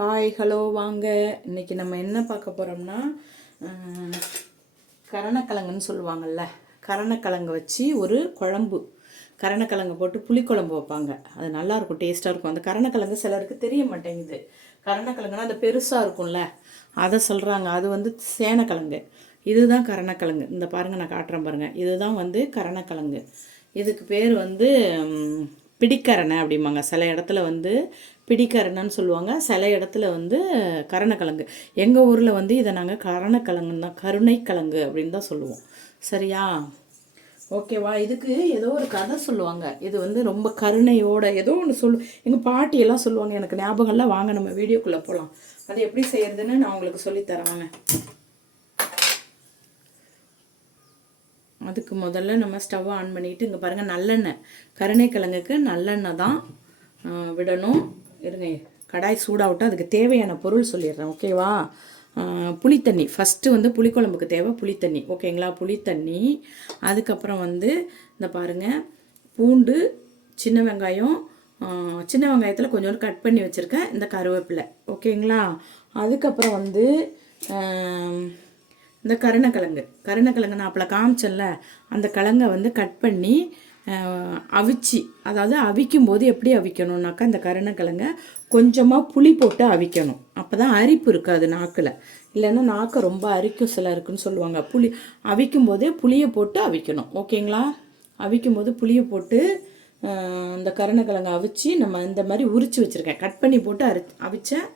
Hi hello வாங்க. இன்னைக்கு நம்ம என்ன பார்க்க போகிறோம்னா கரணக்கிழங்குன்னு சொல்லுவாங்கள்ல கரணக்கிழங்கு வச்சு ஒரு குழம்பு. கரணக்கிழங்கு போட்டு புளிக்குழம்பு வைப்பாங்க. அது நல்லாயிருக்கும் டேஸ்ட்டாக இருக்கும். அந்த கரணக்கிழங்கு சிலருக்கு தெரிய மாட்டேங்குது. கரணக்கிழங்குனா அந்த பெருசாக இருக்கும்ல. அதை சொல்கிறாங்க அது வந்து சேனக்கிழங்கு. இதுதான் கரணக்கிழங்கு. இந்த பாருங்கள் நான் காட்டுறேன் பாருங்கள் இதுதான் வந்து கரணக்கிழங்கு. இதுக்கு பேர் வந்து பிடிக்கரணை அப்படிம்பாங்க. சில இடத்துல வந்து பிடிக்கரணைன்னு சொல்லுவாங்க. சில இடத்துல வந்து கரணக்கிழங்கு. எங்கள் ஊரில் வந்து இதை நாங்கள் கரணக்கிழங்குன்னு தான் கருணைக்கிழங்கு அப்படின்னு தான் சொல்லுவோம். சரியா? ஓகேவா? இதுக்கு ஏதோ ஒரு கதை சொல்லுவாங்க. இது வந்து ரொம்ப கருணையோட ஏதோ ஒன்று சொல்லு எங்கள் பாட்டியெல்லாம் சொல்லுவாங்க. எனக்கு ஞாபகம்லாம் வாங்க நம்ம வீடியோக்குள்ளே போகலாம் அது எப்படி செய்யறதுன்னு நான் உங்களுக்கு சொல்லித்தரேன் அதுக்கு முதல்ல நம்ம ஸ்டவ்வை ஆன் பண்ணிட்டு இங்கே பாருங்கள் நல்லெண்ணெய். கருணைக்கிழங்குக்கு நல்லெண்ணெய் தான் விடணும். இருங்க. கடாய் சூடாகட்டும் அதுக்கு தேவையான பொருள் சொல்லிடுறேன். ஓகேவா புளித்தண்ணி ஃபஸ்ட்டு வந்து புளிக்குழம்புக்கு தேவை புளித்தண்ணி ஓகேங்களா புளித்தண்ணி அதுக்கப்புறம் வந்து இந்த பாருங்கள் பூண்டு சின்ன வெங்காயம் சின்ன வெங்காயத்தில் கொஞ்சோண்டு கட் பண்ணி வச்சுருக்கேன் இந்த கருவேப்பிலை. ஓகேங்களா அதுக்கப்புறம் வந்து இந்த கருணக்கிழங்கு. கருணக்கிழங்கு நான் அப்பளை காமிச்சேன்ல அந்த கிழங்கை வந்து கட் பண்ணி அவிச்சு. அதாவது அவிக்கும் போது எப்படி அவிக்கணும்னாக்கா அந்த கருணக்கிழங்க கொஞ்சமாக புளி போட்டு அவிக்கணும். அப்போ தான் அரிப்பு இருக்காது நாக்கில். இல்லைன்னா நாக்கை ரொம்ப அரிக்கும் சில இருக்குன்னு சொல்லுவாங்க. புளி அவிக்கும் போதே புளியை போட்டு அவிக்கணும். ஓகேங்களா? அவிக்கும் போது புளியை போட்டு அந்த கருணக்கிழங்கு அவிச்சு நம்ம இந்த மாதிரி உரிச்சு வச்சுருக்கேன். கட் பண்ணி போட்டு அரி அவிச்சேன்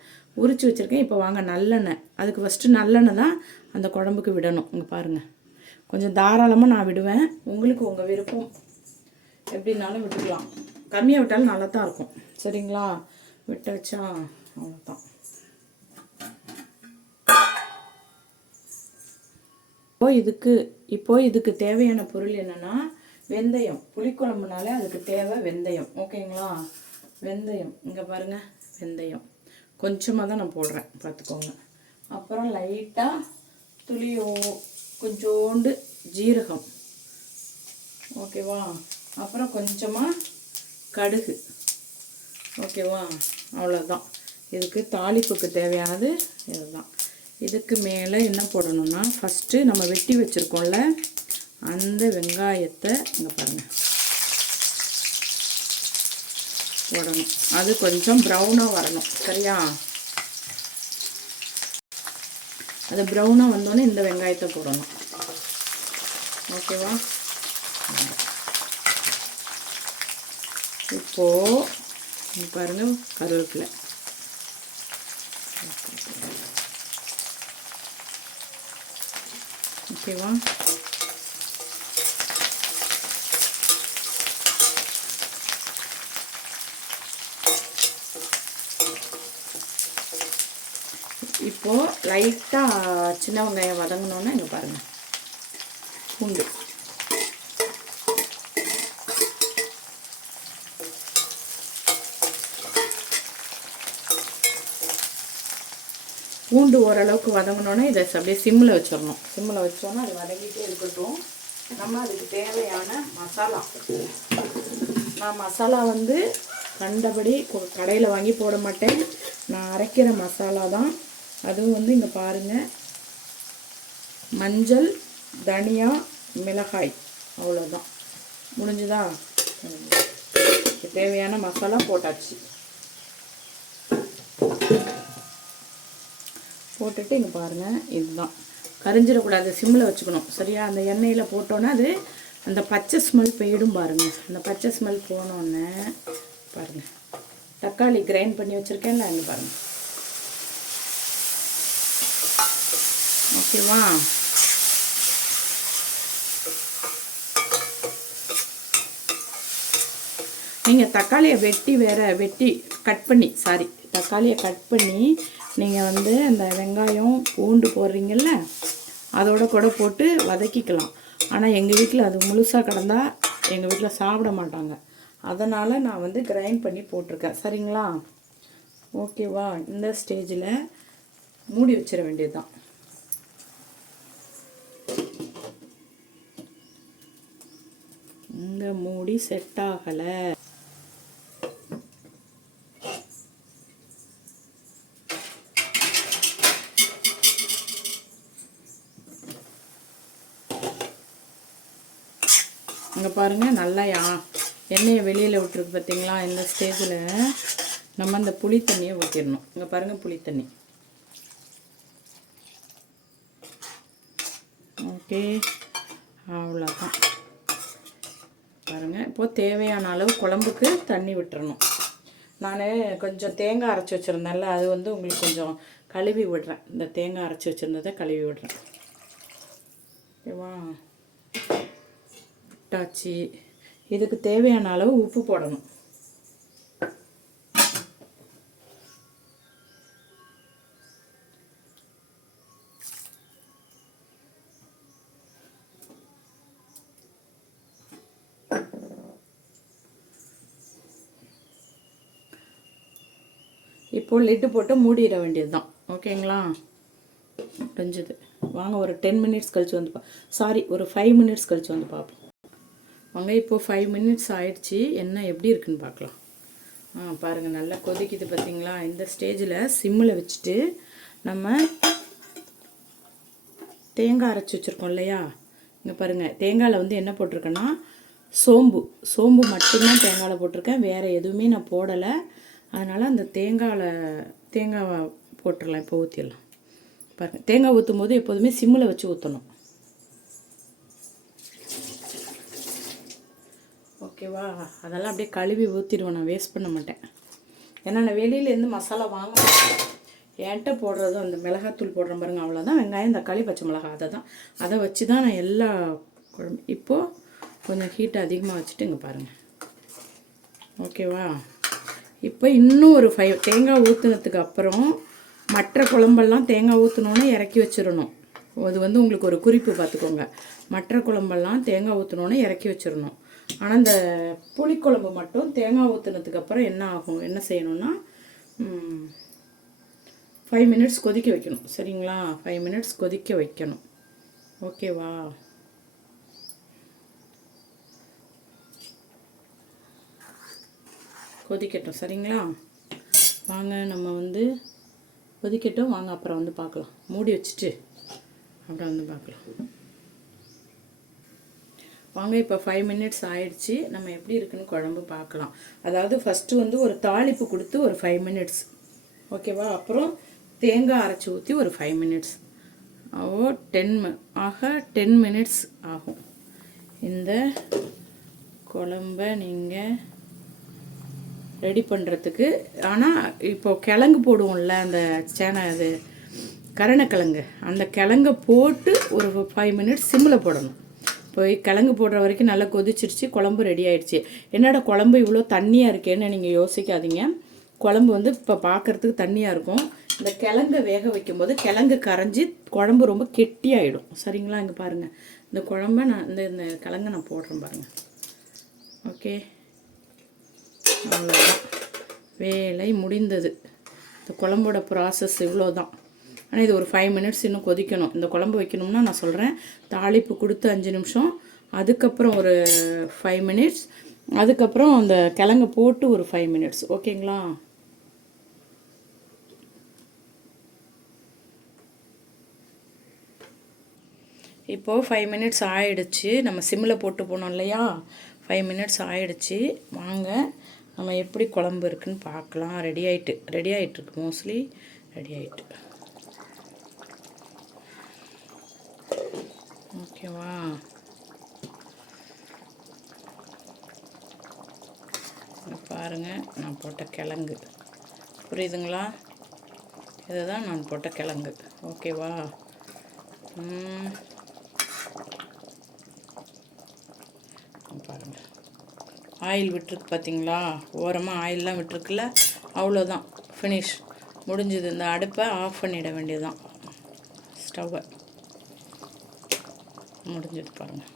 உரிச்சு வச்சுருக்கேன். இப்போ வாங்க நல்லெண்ணெய். அதுக்கு ஃபஸ்ட்டு நல்லெண்ணெய் தான் அந்த குழம்புக்கு விடணும். இங்கே பாருங்கள் கொஞ்சம் தாராளமாக நான் விடுவேன். உங்களுக்கு உங்கள் விருப்பம். எப்படின்னாலும் விட்டுக்கலாம். கம்மியாக விட்டாலும் நல்லா தான் இருக்கும். சரிங்களா? விட்டு வச்சா அவ்வளோதான் இப்போ இதுக்கு இப்போ இதுக்கு தேவையான பொருள் என்னென்னா வெந்தயம். புளிக்குழம்புனாலே அதுக்கு தேவை வெந்தயம். ஓகேங்களா? வெந்தயம். இங்கே பாருங்க வெந்தயம். கொஞ்சமாக தான் நான் போடுறேன். பார்த்துக்கோங்க. அப்புறம் லைட்டாக துளியோ கொஞ்சோண்டு ஜீரகம். ஓகேவா? அப்புறம் கொஞ்சமாக கடுகு. ஓகேவா? அவ்வளோதான் இதுக்கு தாளிப்புக்கு தேவையானது இதுதான். இதுக்கு மேலே என்ன போடணும்னா ஃபஸ்ட்டு நம்ம வெட்டி வச்சுருக்கோம்ல அந்த வெங்காயத்தை இங்கே பாருங்கள் போடணும். அது கொஞ்சம் ப்ரௌனாக வரணும். சரியா? அது ப்ரௌனாக வந்தோடனே இந்த வெங்காயத்தை போடணும். ஓகேவா? இப்போது பாருங்கள் பாருங்க கருவேப்பிலை. ஓகேவா? இப்போ லைட்டாக சின்ன வெங்காயம் வதங்கினோன்னா இங்கே பாருங்கள் பூண்டு. பூண்டு ஓரளவுக்கு வதங்கினோன்னே இதை அப்படியே சிம்மில் வச்சிடணும். சிம்மில் வச்சோன்னா அது வதங்கிட்டே இருக்கட்டும். நம்ம அதுக்கு தேவையான மசாலா. நான் மசாலா வந்து கண்டபடி கடையில் வாங்கி போட மாட்டேன். நான் அரைக்கிற மசாலா தான். அதுவும் வந்து இங்கே பாருங்கள் மஞ்சள் தனியா மிளகாய். அவ்வளோதான் முடிஞ்சுதா? தேவையான மசாலா போட்டாச்சு. போட்டுட்டு இங்கே பாருங்கள் இதுதான். கரிஞ்சிடக்கூடாது சிம்மில் வச்சுக்கணும். சரியா? அந்த எண்ணெயில் போட்டோன்னே அது அந்த பச்சை ஸ்மெல் போயிடும் பாருங்கள் அந்த பச்சை ஸ்மெல் போனோடனே பாருங்கள் தக்காளி கிரைண்ட் பண்ணி வச்சுருக்கேன்ல அங்கே பாருங்கள் ஓகேவா நீங்கள் தக்காளியை வெட்டி வேற வெட்டி கட் பண்ணி சாரி தக்காளியை கட் பண்ணி நீங்கள் வந்து அந்த வெங்காயம் பூண்டு போடுறீங்கள்ல அதோட கூட போட்டு வதக்கிக்கலாம். ஆனால் எங்கள் வீட்டில் அது முழுசாக கிடந்தால் எங்கள் வீட்டில் சாப்பிட மாட்டாங்க. அதனால் நான் வந்து கிரைண்ட் பண்ணி போட்டிருக்கேன். சரிங்களா? ஓகேவா இந்த ஸ்டேஜில் மூடி வச்சிட வேண்டியதுதான். இந்த மூடி செட் ஆகலை. இங்கே பாருங்கள் நல்லா யா எண்ணெயை வெளியில் விட்டுருக்கு பார்த்தீங்களா இந்த ஸ்டேஜில் நம்ம அந்த புளி தண்ணியை ஊற்றிடணும் இங்கே பாருங்கள் புளி தண்ணி. ஓகே. அவ்வளோதான் பாருங்கள் இப்போது தேவையான அளவு குழம்புக்கு தண்ணி விட்டுறணும். நான் கொஞ்சம் தேங்காய் அரைச்சி வச்சுருந்தேன்ல அது வந்து உங்களுக்கு கொஞ்சம் கழுவி விடுறேன். இந்த தேங்காய் அரைச்சி வச்சுருந்ததை கழுவி விடுறேன். ஓகேவா? விட்டாச்சு இதுக்கு தேவையான அளவு உப்பு போடணும். இப்போ லிட்டு போட்டு மூடிட வேண்டியது தான் ஓகேங்களா? முடிஞ்சது. வாங்க ஒரு டென் மினிட்ஸ் கழித்து வந்து பா சாரி ஒரு ஃபைவ் மினிட்ஸ் கழிச்சு வந்து பார்ப்போம் வாங்க இப்போ ஃபைவ் மினிட்ஸ் ஆயிடுச்சு. என்ன எப்படி இருக்குன்னு பார்க்கலாம். ஆ பாருங்கள் நல்லா கொதிக்குது பார்த்தீங்களா இந்த ஸ்டேஜில் சிம்மில் வச்சுட்டு நம்ம தேங்காய் அரைச்சி வச்சுருக்கோம் இல்லையா? இங்கே பாருங்கள் தேங்காயில் வந்து என்ன போட்டிருக்கேன்னா சோம்பு. சோம்பு மட்டும்தான் தேங்காயில் போட்டிருக்கேன். வேறு எதுவுமே நான் போடலை. அதனால் அந்த தேங்காயில் தேங்காவை போட்டுடலாம் இப்போ ஊற்றிடலாம் பாருங்கள் தேங்காய் ஊற்றும் போது எப்போதுமே சிம்மில் வச்சு ஊற்றணும் ஓகேவா? அதெல்லாம் அப்படியே கழுவி ஊற்றிடுவேன் நான் வேஸ்ட் பண்ண மாட்டேன். ஏன்னா நான் வெளியிலேருந்து மசாலா வாங்க என்கிட்ட போடுறதும் அந்த மிளகாத்தூள் போடுற பாருங்க அவ்வளோதான் வெங்காயம் தக்காளி பச்சை மிளகா அதை தான் அதை வச்சு தான் நான் எல்லா குழம்பு இப்போது கொஞ்சம் ஹீட் அதிகமாக வச்சுட்டு இங்கே பாருங்கள் ஓகேவா? இப்போ இன்னும் ஒரு ஃபைவ் தேங்காய் ஊற்றுனதுக்கு அப்புறம் மற்ற குழம்பெல்லாம் தேங்காய் ஊற்றினோன்னே இறக்கி வச்சிடணும். அது வந்து உங்களுக்கு ஒரு குறிப்பு பார்த்துக்கோங்க. மற்ற குழம்பெல்லாம் தேங்காய் ஊற்றினோன்னே இறக்கி வச்சிடணும். ஆனால் இந்த புளிக்குழம்பு மட்டும் தேங்காய் ஊற்றுனதுக்கு அப்புறம் என்ன ஆகும்? என்ன செய்யணும்னா ஃபைவ் மினிட்ஸ் கொதிக்க வைக்கணும். சரிங்களா? ஃபைவ் மினிட்ஸ் கொதிக்க வைக்கணும். ஓகேவா கொதிக்கட்டும். சரிங்களா? வாங்க நம்ம வந்து கொதிக்கட்டும். வாங்க அப்புறம் வந்து பார்க்கலாம். மூடி வச்சுட்டு அப்புறம் வந்து பார்க்கலாம். வாங்க இப்போ ஃபைவ் மினிட்ஸ் ஆயிடுச்சு. நம்ம எப்படி இருக்குன்னு குழம்பு பார்க்கலாம். அதாவது ஃபஸ்ட்டு வந்து ஒரு தாளிப்பு கொடுத்து ஒரு ஃபைவ் மினிட்ஸ் ஓகேவா அப்புறம் தேங்காய் அரைச்சி ஊற்றி ஒரு ஃபைவ் மினிட்ஸ் ஓ டென் ஆக டென் மினிட்ஸ் ஆகும். இந்த குழம்ப நீங்கள் ரெடி பண்ணுறதுக்கு ஆனால் இப்போது கிழங்கு போடுவோம்ல அந்த சேனை அது கரணக்கிழங்கு. அந்த கிழங்க போட்டு ஒரு ஃபைவ் மினிட்ஸ் சிம்மில் போடணும். போய் கிழங்கு போடுற வரைக்கும் நல்லா கொதிச்சிருச்சு குழம்பு ரெடி ஆயிடுச்சு. என்னடா குழம்பு இவ்வளோ தண்ணியாக இருக்கேன்னு நீங்கள் யோசிக்காதீங்க. குழம்பு வந்து இப்போ பார்க்குறதுக்கு தண்ணியாக இருக்கும். இந்த கிழங்கை வேக வைக்கும்போது கிழங்கு கரைஞ்சி குழம்பு ரொம்ப கெட்டியாயிடும். சரிங்களா? இங்கே பாருங்கள் இந்த குழம்ப நான் இந்த இந்த கிழங்கை நான் போடுறேன் பாருங்கள் ஓகே. அவ்வளோதான் வேலை முடிந்தது. இந்த குழம்போட ப்ராசஸ் இவ்வளோ தான் ஆனால் இது ஒரு ஃபைவ் மினிட்ஸ் இன்னும் கொதிக்கணும். இந்த குழம்பு வைக்கணும்னா நான் சொல்கிறேன் தாளிப்பு கொடுத்து அஞ்சு நிமிஷம் அதுக்கப்புறம் ஒரு ஃபைவ் மினிட்ஸ் அதுக்கப்புறம் அந்த கிழங்கு போட்டு ஒரு ஃபைவ் மினிட்ஸ் ஓகேங்களா இப்போது ஃபைவ் மினிட்ஸ் ஆயிடுச்சு. நம்ம சிம்மில் போட்டு போனோம் இல்லையா? ஃபைவ் மினிட்ஸ் ஆயிடுச்சு. வாங்க நம்ம எப்படி குழம்பு இருக்குன்னு பார்க்கலாம். ரெடி ஆகிட்டு ரெடி ஆகிட்டுருக்கு மோஸ்ட்லி ரெடி ஆகிட்டு ஓகேவா? பாருங்கள் நான் போட்ட கிழங்கு. புரியுதுங்களா? இதுதான் நான் போட்ட கிழங்கு. ஓகேவா? பாருங்கள் ஆயில் விட்டுருக்கு பார்த்தீங்களா ஓரமாக ஆயிலெலாம் விட்டுருக்குல்ல? அவ்வளோதான் ஃபினிஷ் முடிஞ்சது. இந்த அடுப்பை ஆஃப் பண்ணிட வேண்டியதுதான். ஸ்டவ்வை முடிஞ்சது பாருங்கள்